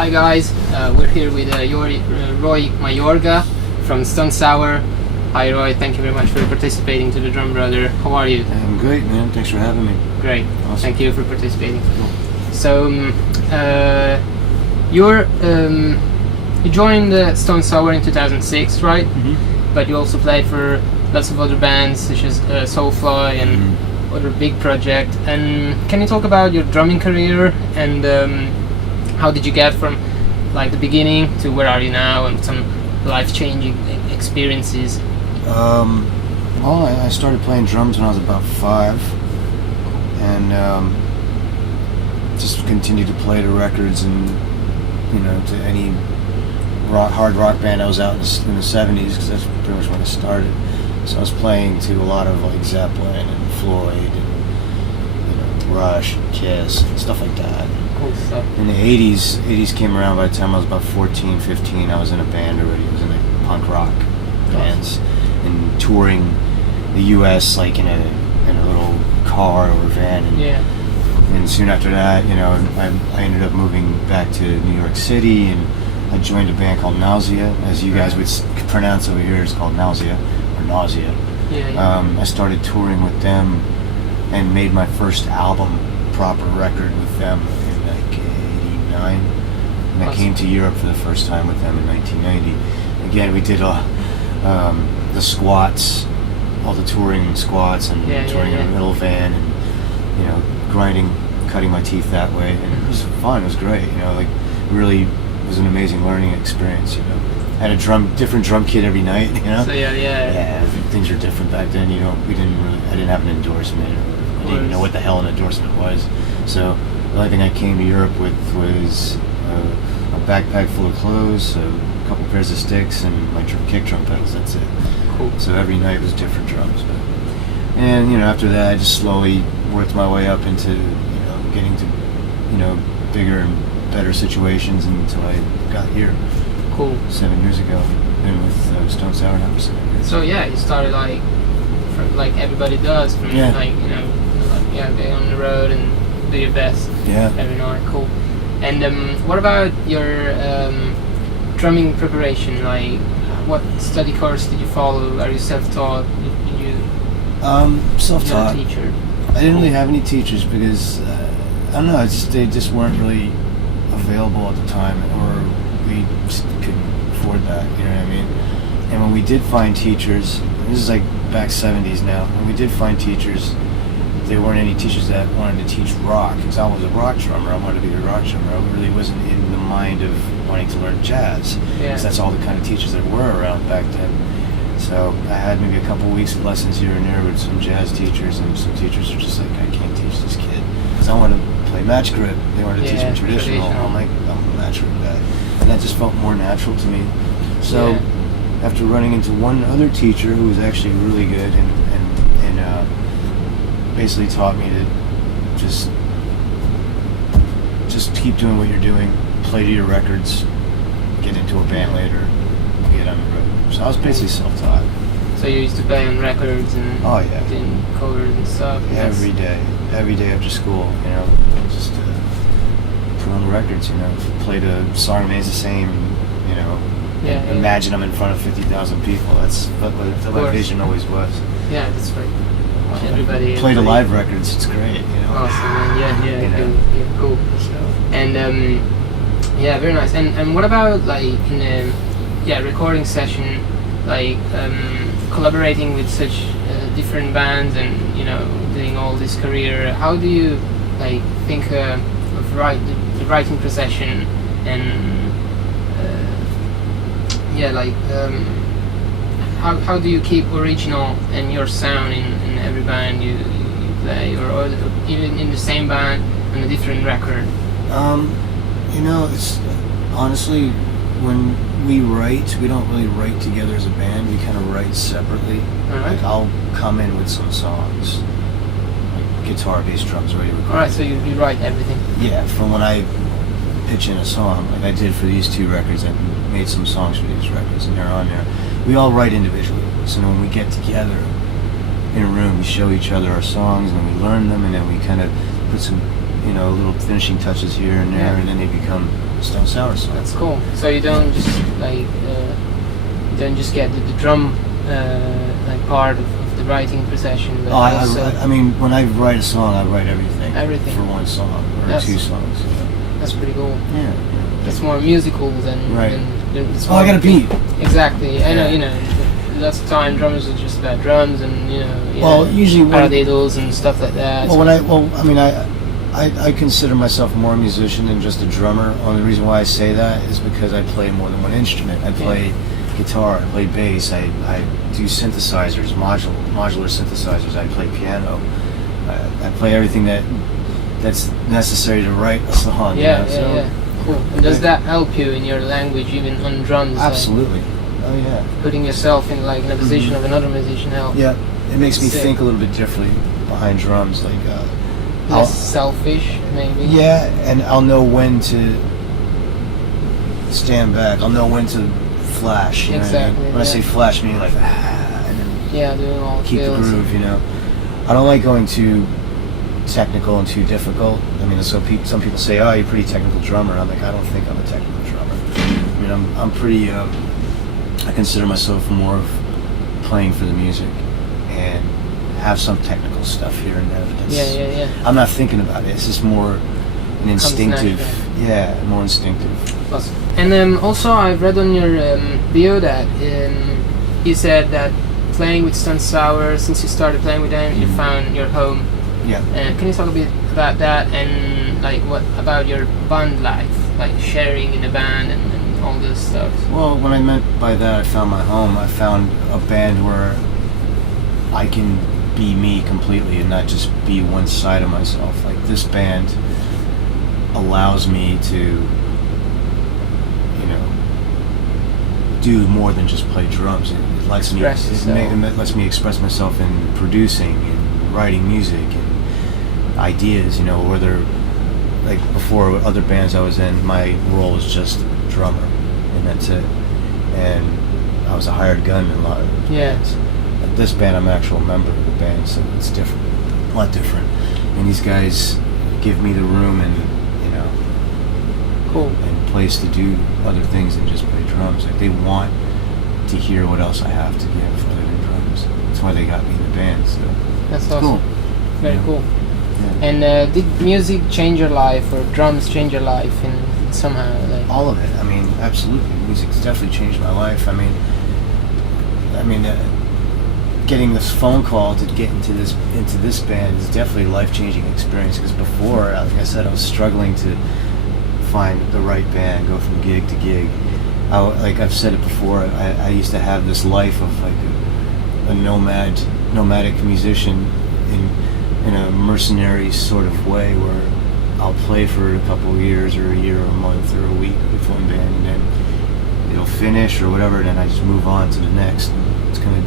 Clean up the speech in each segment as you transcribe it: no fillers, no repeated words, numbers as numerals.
Hi guys, we're here with Roy Mayorga from Stone Sour. Hi Roy, thank you very much for participating to the Drum Brother. How are you? I'm great, man. Thanks for having me. Great, Awesome. Thank you for participating. Cool. So, you joined Stone Sour in 2006, right? Mm-hmm. But you also played for lots of other bands such as Soulfly and other big projects. And can you talk about your drumming career and how did you get from like the beginning to where are you now, and some life-changing experiences? Well, I started playing drums when I was about 5, and just continued to play to records and to any hard rock band I was out in the 70s, because that's pretty much when I started. So I was playing to a lot of like Zeppelin and Floyd and Rush and Kiss and stuff like that. Cool stuff. In the 80s came around. By the time I was about 14, 15, I was in a band already. I was in like punk rock bands and touring the U.S. like in a little car or van. And soon after that, I ended up moving back to New York City, and I joined a band called Nausea, as you guys would pronounce over here. It's called Nausea or Nausea. I started touring with them and made my first album, proper record, with them in like 89. And I came to Europe for the first time with them in 1990. Again, we did the squats, all the touring squats, and touring in a little van, and grinding, cutting my teeth that way, and it was fun. It was great. Really was an amazing learning experience. Had a different drum kit every night. So Things were different back then. I didn't have an endorsement. I didn't even know what the hell an endorsement was. So the only thing I came to Europe with was a backpack full of clothes, a couple pairs of sticks, and my kick drum pedals. That's it. Cool. So every night was different drums. And after that, I just slowly worked my way up into getting to bigger and better situations until I got here. Cool. 7 years ago. Been with Stone Sour now for 7 years. So you started from like everybody does, from get on the road and do your best every night. Cool. And what about your drumming preparation? Like, what study course did you follow? Are you self-taught? Did you self-taught. A teacher? I didn't really have any teachers because I don't know. They just weren't really available at the time, or we just couldn't afford that. You know what I mean? And when we did find teachers, this is like back 70s now. When we did find teachers, there weren't any teachers that wanted to teach rock, because I was a rock drummer. I wanted to be a rock drummer. I really wasn't in the mind of wanting to learn jazz, because that's all the kind of teachers there were around back then. So I had maybe a couple weeks of lessons here and there with some jazz teachers, and some teachers were just like, I can't teach this kid, because I want to play match grip. They wanted to teach me traditional. I'm like, I'm a match grip guy. And that just felt more natural to me. So after running into one other teacher who was actually really good and basically taught me to just keep doing what you're doing, play to your records, get into a band later, get on the road. So I was basically self-taught. So you used to play on records and doing covers and stuff? Every day after school, just put on the records, played a song remains the same, imagine I'm in front of 50,000 people. That's what my vision always was. Yeah, that's right. Everybody play the live records, it's great, Awesome, cool. And very nice. And what about like in a recording session, like collaborating with such different bands and doing all this career? How do you like think of the writing procession and how do you keep original and your sound in every band you play, or even in the same band on a different record? It's honestly, when we write, we don't really write together as a band. We kind of write separately. Like I'll come in with some songs, like guitar, bass, drums, ready to record. Alright, so you write everything? Yeah, from when I pitch in a song, like I did for these 2 records. I made some songs for these records, and they're on there. We all write individually. So when we get together in a room, we show each other our songs, and then we learn them, and then we kind of put some you know, little finishing touches here and there, and then they become Stone Sour songs. That's cool. So you don't just like you don't just get the drum like part of the writing procession, but also I mean, when I write a song, I write everything. Everything. For one song or two songs. That's pretty cool. Yeah. It's more musical than. Right. It's I got a beat. Exactly. I know. You know. Lots of time drummers are just about drums and well, usually paradiddles and stuff like that. Well, I consider myself more a musician than just a drummer. Only reason why I say that is because I play more than one instrument. I play guitar, I play bass, I do synthesizers, modular synthesizers, I play piano. I play everything that's necessary to write a song. Yeah. Cool. And does that help you in your language, even on drums? Absolutely. Oh yeah. Putting yourself in like in a position of another musician helps. Yeah. It makes me think a little bit differently behind drums, like less selfish, maybe. Yeah, and I'll know when to stand back. I'll know when to flash. You know what I mean? When I say flash, meaning like and then doing all keep the groove. You know, I don't like going too technical and too difficult. I mean, so some people say, "Oh, you're a pretty technical drummer." I'm like, I don't think I'm a technical drummer. I mean, I'm pretty. I consider myself more of playing for the music and have some technical stuff here and there. Yeah. I'm not thinking about it. It's just more an instinctive. Yeah, more instinctive. Awesome. And also, I've read on your bio that you said that playing with Stone Sour, since you started playing with them, you found your home. Yeah. Can you talk a bit about that and like what about your band life, like sharing in a band and all this stuff? Well, what I meant by that, I found my home. I found a band where I can be me completely and not just be one side of myself. Like this band allows me to, do more than just play drums. It lets me express myself in producing and writing music and ideas. Whether like before other bands I was in, my role was just drummer, and that's it. And I was a hired gun in a lot of bands. At this band, I'm an actual member of the band, so it's different, a lot different. And these guys give me the room and cool. and place to do other things than just play drums. Like they want to hear what else I have to give other than drums. That's why they got me in the band. So that's awesome. Cool. Very cool. Yeah. And did music change your life, or drums change your life in somehow? Like all of it. I mean, absolutely. Music's definitely changed my life. I mean, getting this phone call to get into this band is definitely a life-changing experience. Because before, like I said, I was struggling to find the right band, go from gig to gig. Like I've said it before, I used to have this life of like a nomadic musician in a mercenary sort of way, where I'll play for a couple of years or a year or a month or a week with one band, and then it'll finish or whatever, and then I just move on to the next. It's kind of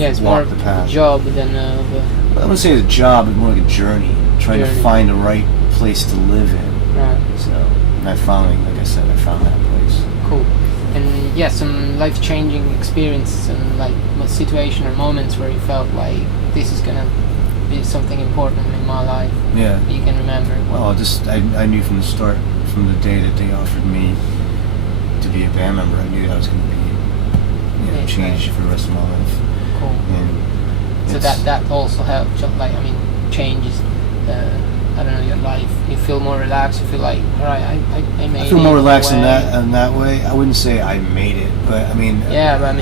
it's walk more the path. A job than I wouldn't say it's a job, it's more like a journey, trying to find the right place to live in. Right. So I found that place. Cool. And some life-changing experience and like situation or moments where you felt like this is gonna be something important in my life. Yeah. That you can remember. Well, I knew from the start, from the day that they offered me to be a band member, I knew that I was going to be, changed for the rest of my life. Cool. And so that also helped, like changes. I don't know, your life. You feel more relaxed. You feel like, all right, I made it. I feel more relaxed in that way. I wouldn't say I made it, but I mean. Yeah, but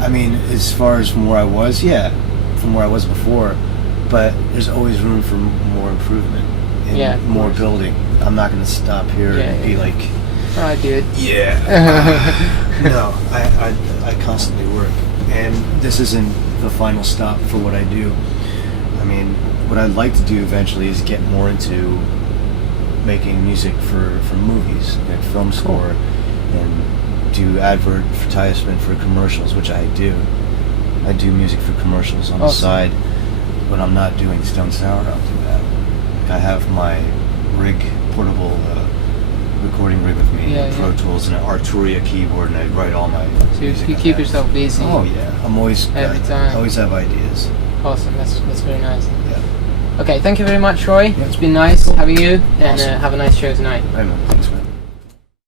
I mean, as far as from where I was, from where I was before, but there's always room for more improvement and more building. I'm not going to stop here and be like, all right, dude. Yeah. No, I constantly work, and this isn't the final stop for what I do. I mean, what I'd like to do eventually is get more into making music for movies, like film score, and do advertisement for commercials, which I do. I do music for commercials on the side. When I'm not doing Stone Sour, I'll do that. I have my portable recording rig with me, Pro Tools and an Arturia keyboard, and I write all my music. You keep yourself busy. Oh yeah, I always have ideas. Awesome, that's very nice. Yeah. Okay, thank you very much, Roy. Yeah. It's been nice having you, and Awesome. have a nice show tonight. I know. Thanks.